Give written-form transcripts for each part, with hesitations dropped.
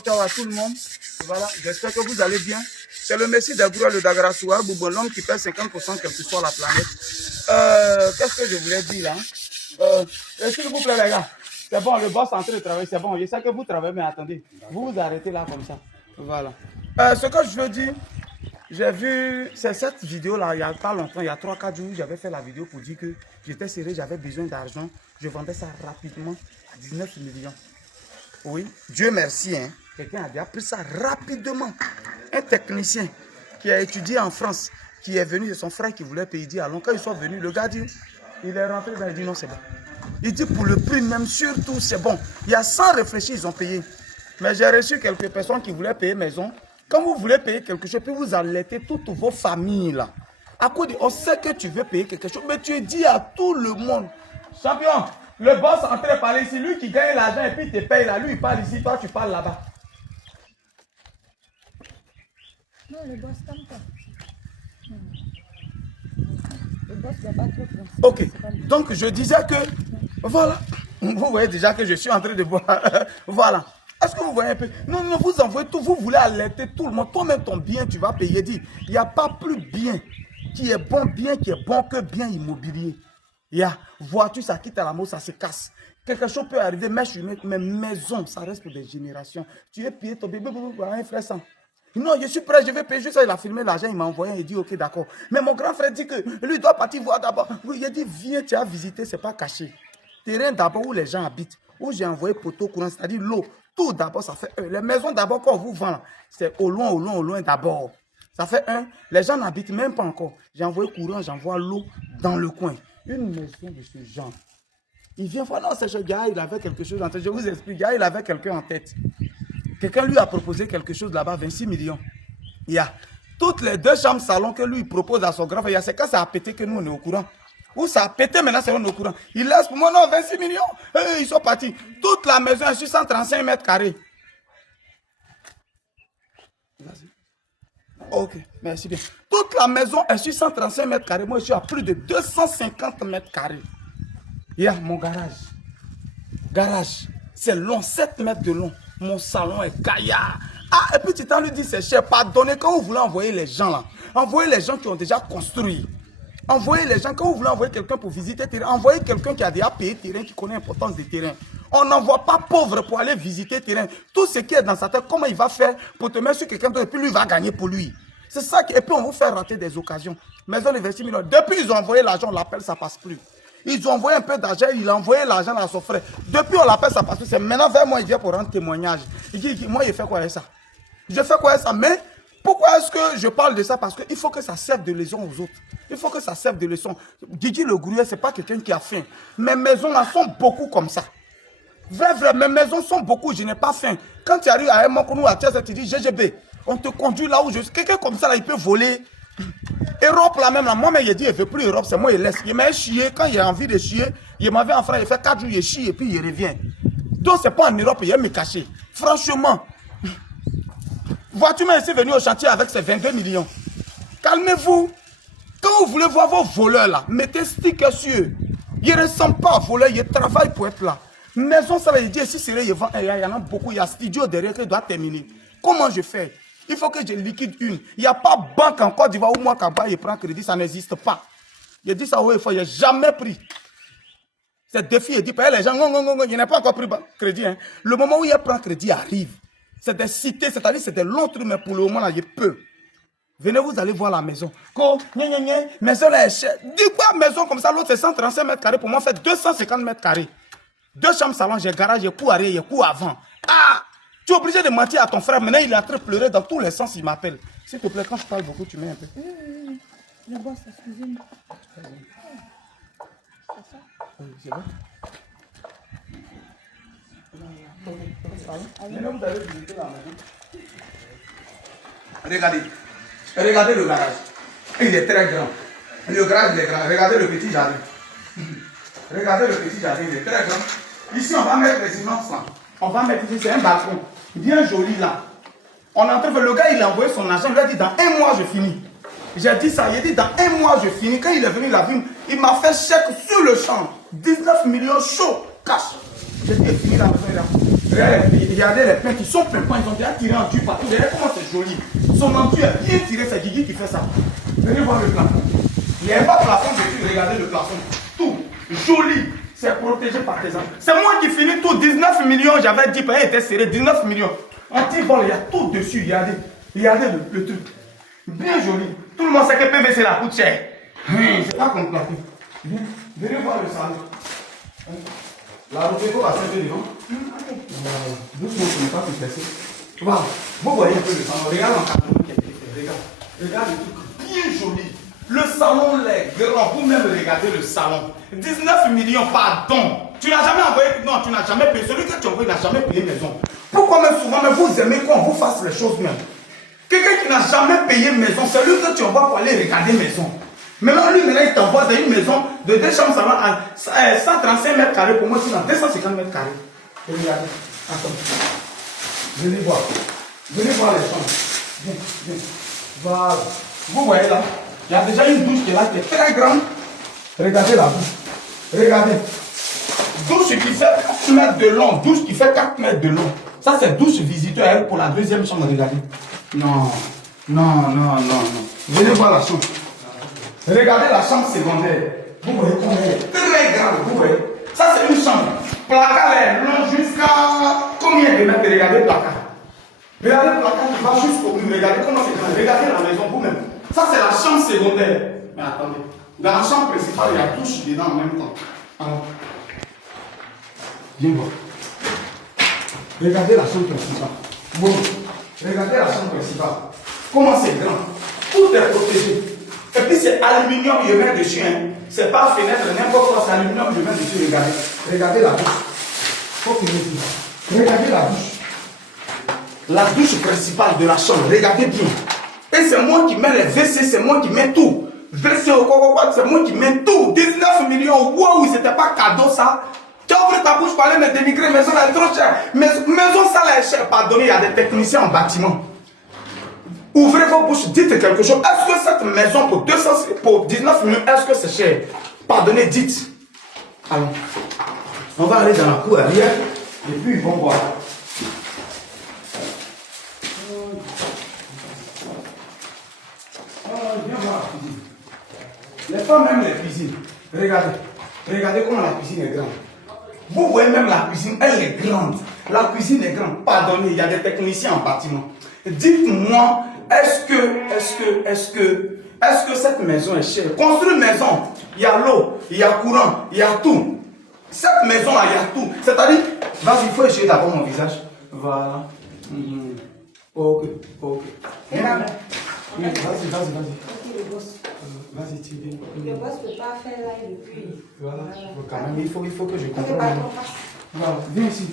Ciao à tout le monde. Voilà, j'espère que vous allez bien. C'est le Messie d'Agoura, le Dagarasouar, Boubon, l'homme qui pèse 50% quelle que soit la planète. Qu'est-ce que je voulais dire là? S'il vous plaît, les gars. C'est bon, le boss est en train de travailler, c'est bon. Je sais que vous travaillez, mais attendez. Vous vous arrêtez là comme ça. Voilà. Ce que je veux dire, j'ai vu, c'est cette vidéo-là, il n'y a pas longtemps, il y a 3-4 jours, j'avais fait la vidéo pour dire que j'étais serré, j'avais besoin d'argent. Je vendais ça rapidement à 19 millions. Oui, Dieu merci, hein. Quelqu'un avait appris ça rapidement. Un technicien qui a étudié en France, qui est venu, c'est son frère qui voulait payer. Alors quand ils sont venus, le gars dit, il est rentré, il dit non, c'est bon. Il dit pour le prix même, surtout, c'est bon. Il y a sans réfléchir, ils ont payé. Mais j'ai reçu quelques personnes qui voulaient payer maison. Quand vous voulez payer quelque chose, puis vous allaitez toutes vos familles là. À cause de, on sait que tu veux payer quelque chose, mais tu dis à tout le monde, champion, le boss est en train de parler ici, lui qui gagne l'argent et puis il te paye là, lui il parle ici, toi tu parles là-bas. Non, le boss comme toi. Le boss ne va pas trop penser. Ok, donc je disais que, voilà, vous voyez déjà que je suis en train de boire, voilà. Est-ce que vous voyez un peu? Non, non, vous envoyez tout, vous voulez alerter tout le monde. Toi-même, ton bien, tu vas payer. Dit, il n'y a pas plus bien qui est bon que bien immobilier. Il y a voiture, ça quitte à la mort, ça se casse. Quelque chose peut arriver, mais maison, ça reste pour des générations. Tu es payé ton bébé, un frère sans. Non, je suis prêt, je vais payer. Juste ça, il a filmé l'argent, il m'a envoyé, il dit ok, d'accord. Mais mon grand frère dit que lui doit partir voir d'abord. Oui, il a dit, viens, tu as visité, c'est pas caché. Terrain d'abord où les gens habitent, où j'ai envoyé poteau courant, c'est-à-dire l'eau. Tout d'abord, ça fait un. Les maisons d'abord, quand on vous vend, c'est au loin d'abord. Ça fait un. Les gens n'habitent même pas encore. J'ai envoyé courant, j'envoie l'eau dans le coin. Une maison de ce genre. Il vient voir, non, c'est ce gars, il avait quelque chose en tête. Je vous explique, gars, il avait quelqu'un en tête. Quelqu'un lui a proposé quelque chose là-bas, 26 millions. Il y a toutes les 2 chambres salon que lui il propose à son grand frère. C'est quand ça a pété que nous on est au courant. Où ça a pété maintenant, c'est on est au courant. Il laisse pour moi, non, 26 millions. Ils sont partis. Toute la maison est sur 135 mètres carrés. Ok, merci bien. Toute la maison est sur 135 mètres carrés. Moi, je suis à plus de 250 mètres carrés. Il y a mon garage. Garage, c'est long, 7 mètres de long. Mon salon est gaillard. Ah, et puis tu t'en lui dis, c'est cher. Pardonnez, quand vous voulez envoyer les gens là, envoyez les gens qui ont déjà construit. Envoyez les gens, quand vous voulez envoyer quelqu'un pour visiter terrain, envoyez quelqu'un qui a déjà payé terrain, qui connaît l'importance des terrains. On n'envoie pas pauvre pour aller visiter terrain. Tout ce qui est dans sa tête, comment il va faire pour te mettre sur quelqu'un d'autre, et puis lui va gagner pour lui. C'est ça, et puis on vous fait rater des occasions. Maison de 26 millions. Depuis ils ont envoyé l'argent, on l'appelle, ça passe plus. Ils ont envoyé un peu d'argent, il a envoyé l'argent à son frère. Depuis on l'appelle, ça passe plus. C'est maintenant vers moi, il vient pour rendre témoignage. Il dit, moi, il fait quoi avec ça? Je fais quoi avec ça? Mais pourquoi est-ce que je parle de ça? Parce qu'il faut que ça serve de leçon aux autres. Il faut que ça serve de leçon. Didi le Grouillet, ce n'est pas quelqu'un qui a faim. Mes maisons là sont beaucoup comme ça. Vrai, mes maisons sont beaucoup, je n'ai pas faim. Quand tu arrives à un moment où tu dis GGB, on te conduit là où je suis. Quelqu'un comme ça, là, il peut voler. Europe là même, là, moi-même, il dit, il ne veut plus Europe, c'est moi, il laisse. Il m'a chié, quand il a envie de chier, il m'avait en France, il fait 4 jours, il chie et puis il revient. Donc, ce n'est pas en Europe, il aime me cacher. Franchement, vois-tu, mais ici venu au chantier avec ses 22 millions. Calmez-vous. Quand vous voulez voir vos voleurs là, mettez sticker sur eux. Ils ne ressemblent pas à voleurs, ils travaillent pour être là. Maison, ça il dit, si c'est vrai, il y en a beaucoup, il y a studio derrière qui doit terminer. Comment je fais? Il faut que je liquide une. Il n'y a pas banque en Côte d'Ivoire où moi, Kaba, il prend crédit, ça n'existe pas. Je dis ça, oui, il n'a jamais pris. C'est défi, il dit, les gens, il n'a pas encore pris crédit. Hein. Le moment où il prend crédit arrive. C'est des cités, c'est-à-dire c'est des longs trucs, mais pour le moment, là, il peut. Venez, vous allez voir la maison. Maison là est chère. Dis quoi, maison comme ça, l'autre c'est 135 mètres carrés, pour moi, fait 250 mètres carrés. 2 chambres salon, j'ai garage, j'ai cours arrière, j'ai cours avant. Ah! Tu es obligé de mentir à ton frère. Maintenant, il est en train de pleurer dans tous les sens, il m'appelle. S'il te plaît, quand je parle beaucoup, tu mets un peu. Le boss, excusez-moi. Oui, c'est bon. Maintenant, vous allez visiter la maison. Regardez. Regardez le garage. Il est très grand. Le garage, il est grand. Regardez le petit jardin. Regardez le petit jardin, il est très grand. Ici, on va mettre les immenses là. On va mettre ici, c'est un balcon. Bien joli là. On est en train de... Le gars, il a envoyé son argent. Il a dit, dans 1 mois, je finis. J'ai dit ça. Il a dit, dans 1 mois, je finis. Quand il est venu, il a vu. Il m'a fait chèque sur le champ. 19 millions chaud, cash. J'ai dit, il finit la maison là. Regardez les peintres, ils sont pimpants, ils ont déjà tiré en dur partout. Regardez comment c'est joli. Son enduit est bien tiré, c'est Guigui qui fait ça. Venez voir le plafond. Il n'y a pas de plafond dessus, regardez le plafond. Tout joli, c'est protégé par tes enfants. C'est moi qui finis tout, 19 millions, j'avais dit, il était serré, 19 millions. Anti-vol, il y a tout dessus, regardez. Regardez le truc. Bien joli. Tout le monde sait que PVC la coûte cher. C'est pas compliqué. Venez voir le salon. La route va servir devant. Doucement, ce n'est pas plus pressé. Voilà. Vous voyez un peu le salon. Regarde l'encadrement qui a été fait. Regarde. Regarde le truc bien joli. Le salon est grand. Vous-même regardez le salon. 19 millions, pardon. Tu n'as jamais envoyé. Non, tu n'as jamais payé. Celui que tu as envoyé n'a jamais payé maison. Pourquoi même souvent, mais vous aimez qu'on vous fasse les choses même. Quelqu'un qui n'a jamais payé maison, c'est lui que tu envoies pour aller regarder maison. Maintenant, lui, il t'envoie dans une maison de 2 chambres, ça va à 135 mètres carrés. Pour moi, c'est dans 250 mètres carrés. Regardez. Attends. Venez voir. Venez voir les chambres. Viens, viens. Voilà. Vous voyez là, il y a déjà une douche qui est là, qui est très grande. Regardez la douche. Regardez. Douche qui fait 4 mètres de long. Douche qui fait 4 mètres de long. Ça, c'est douche visiteur pour la deuxième chambre. Regardez. Non. Non, non, non, non. Venez voir la chambre. Regardez la chambre secondaire. Vous voyez comment elle est très grande. Vous voyez. Ça, c'est une chambre. Placard est long jusqu'à combien de mètres? Regardez le placard. Regardez le placard qui va jusqu'au mur. Regardez comment c'est grand. Regardez la maison vous-même. Ça, c'est la chambre secondaire. Mais attendez. Dans la chambre principale, il y a douche dedans en même temps. Alors, viens voir. Regardez la chambre principale. Bon. Regardez la chambre principale. Comment c'est grand. Tout est protégé. Et puis c'est aluminium, il met dessus. Hein. C'est pas fenêtre, n'importe quoi, c'est aluminium, il met dessus. Regardez. Regardez la douche. Faut que je regardez la douche. La douche principale de la chambre. Regardez bien. Et c'est moi qui mets les WC, c'est moi qui mets tout. WC au quoi, c'est moi qui mets tout. 19 millions, wow, c'était pas cadeau ça. Tu as ouvert ta bouche pour aller me dénigrer, maison elle est trop chère. Maison ça là est chère. Pardonnez, il y a des techniciens en bâtiment. Ouvrez vos bouches, dites quelque chose. Est-ce que cette maison pour 19 millions, est-ce que c'est cher? Pardonnez, dites. Allons. On va aller dans la cour arrière et puis ils vont voir. Viens voir la cuisine. Les femmes aiment les cuisines. Regardez. Regardez comment la cuisine est grande. Vous voyez même la cuisine, elle est grande. La cuisine est grande. Pardonnez, il y a des techniciens en bâtiment. Dites-moi, est-ce que cette maison est chère? Construire une maison, il y a l'eau, il y a courant, il y a tout. Cette maison-là, il y a tout. C'est-à-dire, vas-y, il faut essayer d'abord mon visage. Voilà. Ok, ok. Vas-y. Vas-y, tu viens. Le boss ne peut pas faire là depuis. Voilà. Quand même, il faut que je contrôle. Voilà, viens ici.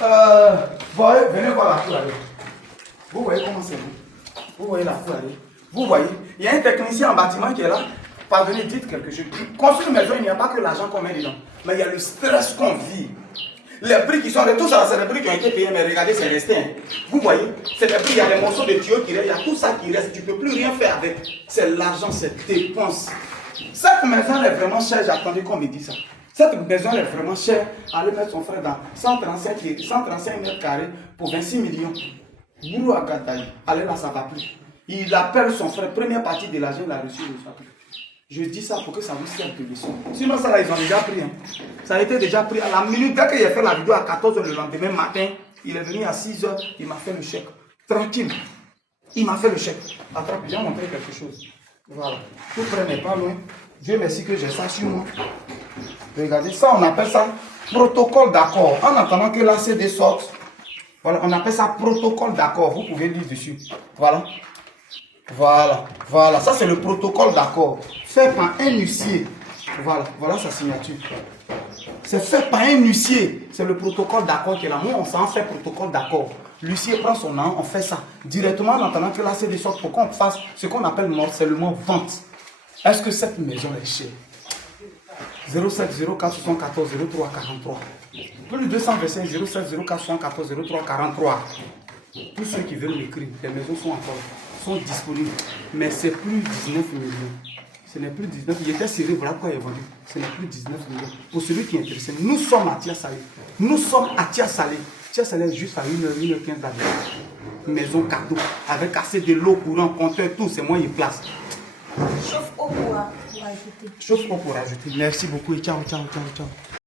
Venez voir la cour. Vous voyez comment c'est beau? Vous voyez la cour. Vous voyez, il y a un technicien en bâtiment qui est là. Pardonnez, dites quelque chose. Construire une maison, il n'y a pas que l'argent qu'on met dedans. Mais il y a le stress qu'on vit. Les prix qui sont de tout ça, c'est les prix qui ont été payés, mais regardez, c'est resté. Hein. Vous voyez, c'est les prix, il y a des morceaux de tuyaux qui restent, il y a tout ça qui reste, tu ne peux plus rien faire avec. C'est l'argent, c'est dépense. Cette maison est vraiment chère, j'ai attendu qu'on me dise ça. Cette maison est vraiment chère. Allez mettre son frère dans 135 mètres carrés pour 26 millions. Bourou à Gataï. Allez là, ça ne va plus. Il appelle son frère, première partie de l'argent, il a reçu le soir. Je dis ça pour que ça vous serve de leçon. Sinon, ça là, ils ont déjà pris. Hein. Ça a été déjà pris à la minute. Dès qu'il a fait la vidéo à 14h le lendemain matin, il est venu à 6h, il m'a fait le chèque. Tranquille. Il m'a fait le chèque. Attends, je vais montrer quelque chose. Voilà. Tout près n'est pas loin. Dieu merci que j'ai ça sur moi. Regardez, ça, on appelle ça protocole d'accord. En attendant que l'ACD sorte, voilà, on appelle ça protocole d'accord. Vous pouvez lire dessus. Voilà. Voilà, ça c'est le protocole d'accord, fait par un huissier. Voilà sa signature. C'est fait par un huissier. C'est le protocole d'accord qui est là. Nous, on s'en fait protocole d'accord. L'huissier prend son nom, on fait ça directement en attendant que là c'est des sortes pour qu'on fasse ce qu'on appelle morcellement vente. Est-ce que cette maison est chère? 07 04 74 03 43. Plus 225 07 04 74 03 43. Tous ceux qui veulent m'écrire, les maisons sont disponibles. Mais c'est plus 19 millions. Ce n'est plus 19. Il était serré, voilà pourquoi il est vendu. Ce n'est plus 19 millions. Pour celui qui est intéressé, nous sommes à Tia Salé. Nous sommes à Tia Salé. Ça allait juste à 1h15 d'habiter. Maison cadeau, avec assez de l'eau courant, compteur, tout, c'est moi qui place. Chauffe eau pour ajouter. Chauffe-eau pour ajouter. Merci beaucoup et ciao, ciao, ciao, ciao.